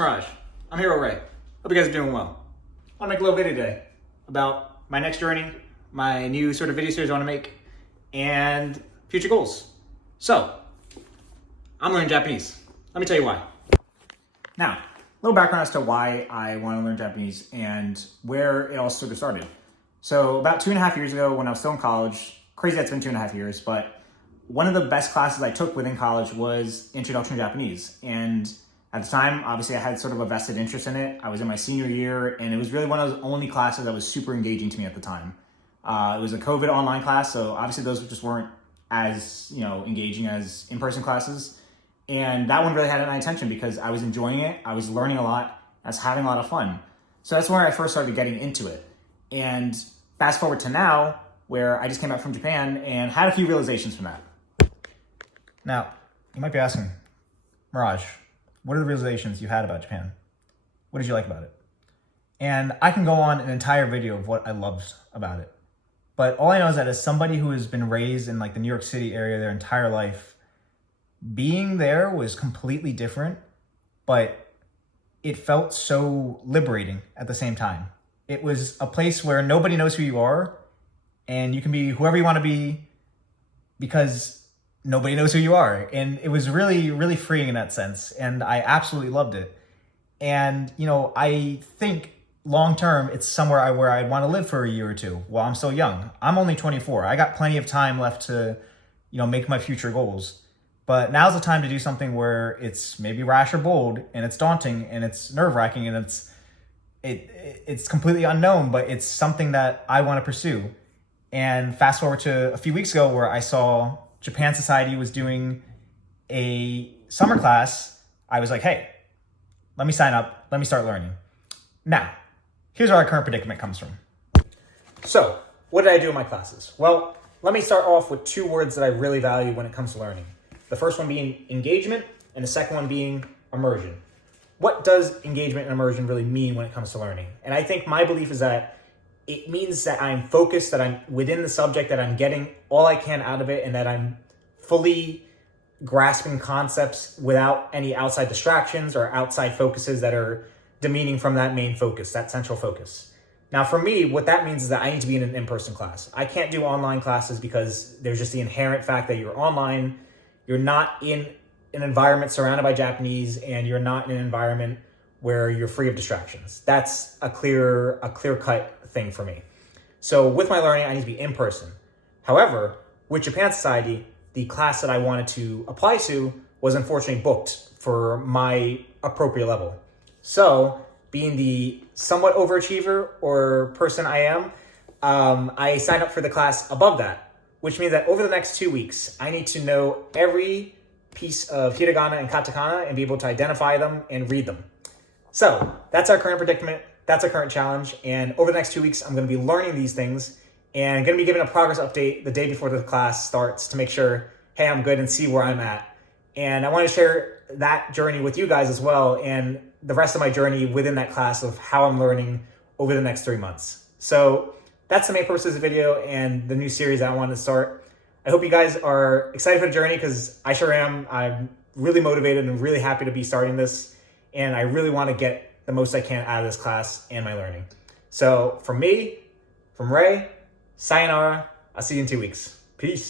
Mirage. I'm here with Ray. Hope you guys are doing well. I want to make a little video today about my next journey, my new sort of video series I want to make, and future goals. So, I'm learning Japanese. Let me tell you why. Now, a little background as to why I want to learn Japanese and where it all sort of started. So, about 2.5 years ago when I was still in college, crazy that's been 2.5 years, but one of the best classes I took within college was Introduction to Japanese. And at the time, obviously, I had sort of a vested interest in it. I was in my senior year, and it was really one of those only classes that was super engaging to me at the time. It was a COVID online class, so obviously those just weren't as engaging as in-person classes. And that one really had my attention because I was enjoying it, I was learning a lot, I was having a lot of fun. So that's where I first started getting into it. And fast forward to now, where I just came back from Japan and had a few realizations from that. Now, you might be asking, Mirage, what are the realizations you had about Japan? What did you like about it? And I can go on an entire video of what I loved about it. But all I know is that as somebody who has been raised in like the New York City area their entire life, being there was completely different, but it felt so liberating at the same time. It was a place where nobody knows who you are, and you can be whoever you want to be because nobody knows who you are. And it was really, really freeing in that sense. And I absolutely loved it. And, I think long term, it's somewhere where I'd want to live for a year or two while I'm still young. I'm only 24. I got plenty of time left to, make my future goals. But now's the time to do something where it's maybe rash or bold, and it's daunting, and it's nerve-wracking, and it's completely unknown, but it's something that I want to pursue. And fast forward to a few weeks ago where I saw Japan Society was doing a summer class. I was like, hey, let me sign up. Let me start learning. Now, here's where our current predicament comes from. So, what did I do in my classes? Well, let me start off with two words that I really value when it comes to learning. The first one being engagement, and the second one being immersion. What does engagement and immersion really mean when it comes to learning? And I think my belief is that it means that I'm focused, that I'm within the subject, that I'm getting all I can out of it, and that I'm fully grasping concepts without any outside distractions or outside focuses that are demeaning from that main focus, that central focus. Now, for me, what that means is that I need to be in an in-person class. I can't do online classes because there's just the inherent fact that you're online, you're not in an environment surrounded by Japanese, and you're not in an environment where you're free of distractions. That's a clear-cut thing for me. So with my learning, I need to be in person. However, with Japan Society, the class that I wanted to apply to was unfortunately booked for my appropriate level. So being the somewhat overachiever or person I am, I signed up for the class above that, which means that over the next 2 weeks, I need to know every piece of hiragana and katakana and be able to identify them and read them. So that's our current predicament. That's our current challenge. And over the next 2 weeks, I'm going to be learning these things and going to be giving a progress update the day before the class starts to make sure, hey, I'm good and see where I'm at. And I want to share that journey with you guys as well and the rest of my journey within that class of how I'm learning over the next 3 months. So that's the main purpose of this video and the new series that I want to start. I hope you guys are excited for the journey because I sure am. I'm really motivated and really happy to be starting this. And I really want to get the most I can out of this class and my learning. So from me, from Ray, sayonara. I'll see you in 2 weeks. Peace.